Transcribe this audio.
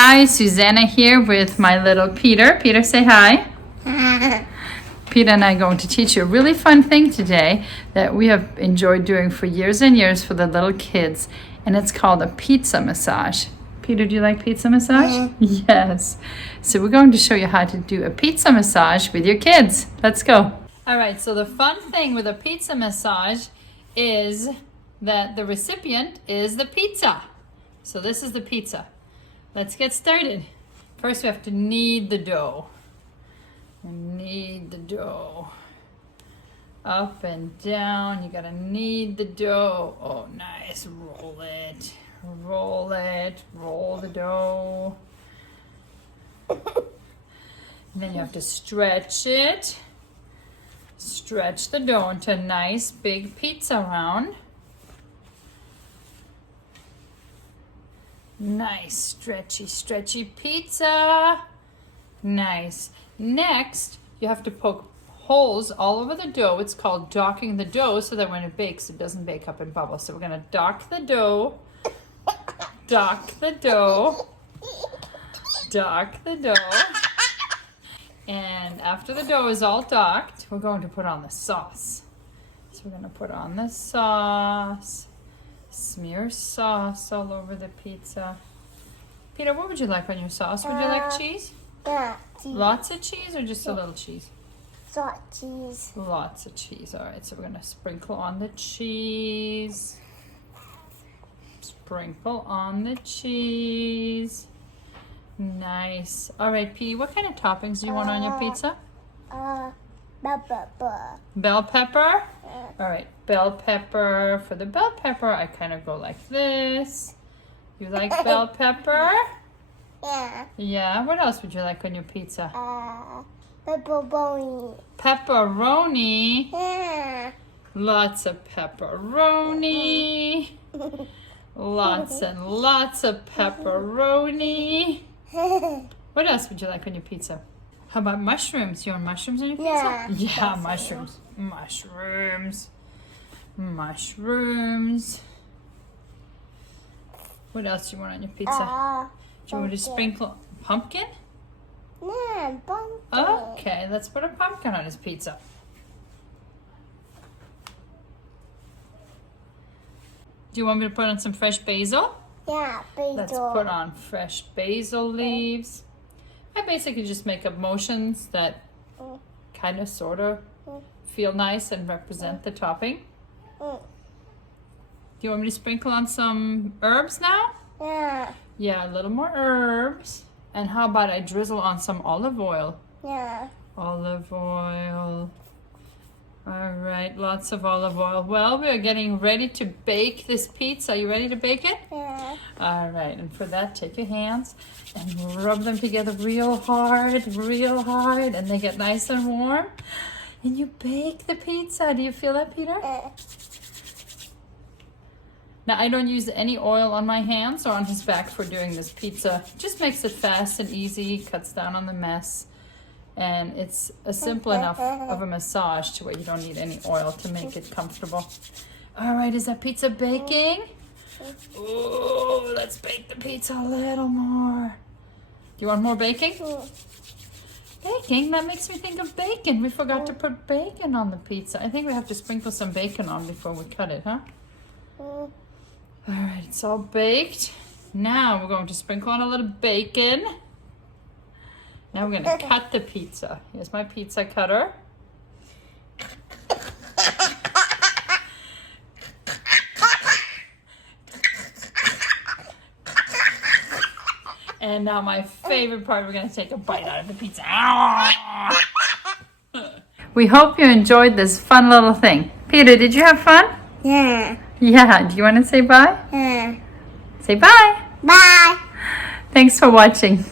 Hi, Susanna here with my little Peter. Peter, say hi. Peter and I are going to teach you a really fun thing today that we have enjoyed doing for years and years for the little kids, and it's called a pizza massage. Peter, do you like pizza massage? Yes. So we're going to show you how to do a pizza massage with your kids. Let's go. All right, so the fun thing with a pizza massage is that the recipient is the pizza. So this is the pizza. Let's get started. First we have to knead the dough. Knead the dough. Up and down, you gotta knead the dough. Oh, nice, roll it. Roll it, roll the dough. And then you have to stretch it. Stretch the dough into a nice big pizza round. Nice, stretchy, stretchy pizza. Nice. Next, you have to poke holes all over the dough. It's called docking the dough so that when it bakes, it doesn't bake up and bubble. So we're gonna dock the dough. Dock the dough. Dock the dough. And after the dough is all docked, we're going to put on the sauce. So we're gonna put on the sauce. Smear sauce all over the pizza. Peter, what would you like on your sauce? Would you like cheese? Yeah, cheese. Lots of cheese or just a little cheese? Lots of cheese. Lots of cheese. All right, so we're gonna sprinkle on the cheese. Sprinkle on the cheese. Nice. All right, Petey, what kind of toppings do you want on your pizza? Bell pepper. Bell pepper? All right, bell pepper. For the bell pepper, I kind of go like this. You like bell pepper? Yeah. Yeah, what else would you like on your pizza? Pepperoni. Pepperoni. Yeah. Lots of pepperoni. Lots and lots of pepperoni. What else would you like on your pizza? How about mushrooms? You want mushrooms on your pizza? Yeah, mushrooms. Mushrooms. Mushrooms. What else do you want on your pizza? Do you want to sprinkle pumpkin? Yeah, pumpkin. Okay, let's put a pumpkin on his pizza. Do you want me to put on some fresh basil? Yeah, basil. Let's put on fresh basil leaves. I basically just make up motions that kind of sort of feel nice and represent the topping. Do you want me to sprinkle on some herbs now? Yeah. Yeah, a little more herbs. And how about I drizzle on some olive oil? Yeah. Olive oil. All right, lots of olive oil. Well, we are getting ready to bake this pizza. Are you ready to bake it? Yeah. All right, and for that, take your hands and rub them together real hard, and they get nice and warm. And you bake the pizza. Do you feel that, Peter? Now, I don't use any oil on my hands or on his back for doing this pizza. It just makes it fast and easy, cuts down on the mess. And it's a simple enough of a massage to where you don't need any oil to make it comfortable. All right, is that pizza baking? Oh, let's bake the pizza a little more. Do you want more baking? Baking? That makes me think of bacon. We forgot to put bacon on the pizza. I think we have to sprinkle some bacon on before we cut it, huh? All right, it's all baked. Now we're going to sprinkle on a little bacon. Now we're going to cut the pizza. Here's my pizza cutter. And now my favorite part, we're going to take a bite out of the pizza. We hope you enjoyed this fun little thing. Peter, did you have fun? Yeah. Yeah. Do you want to say bye? Yeah. Say bye. Bye. Thanks for watching.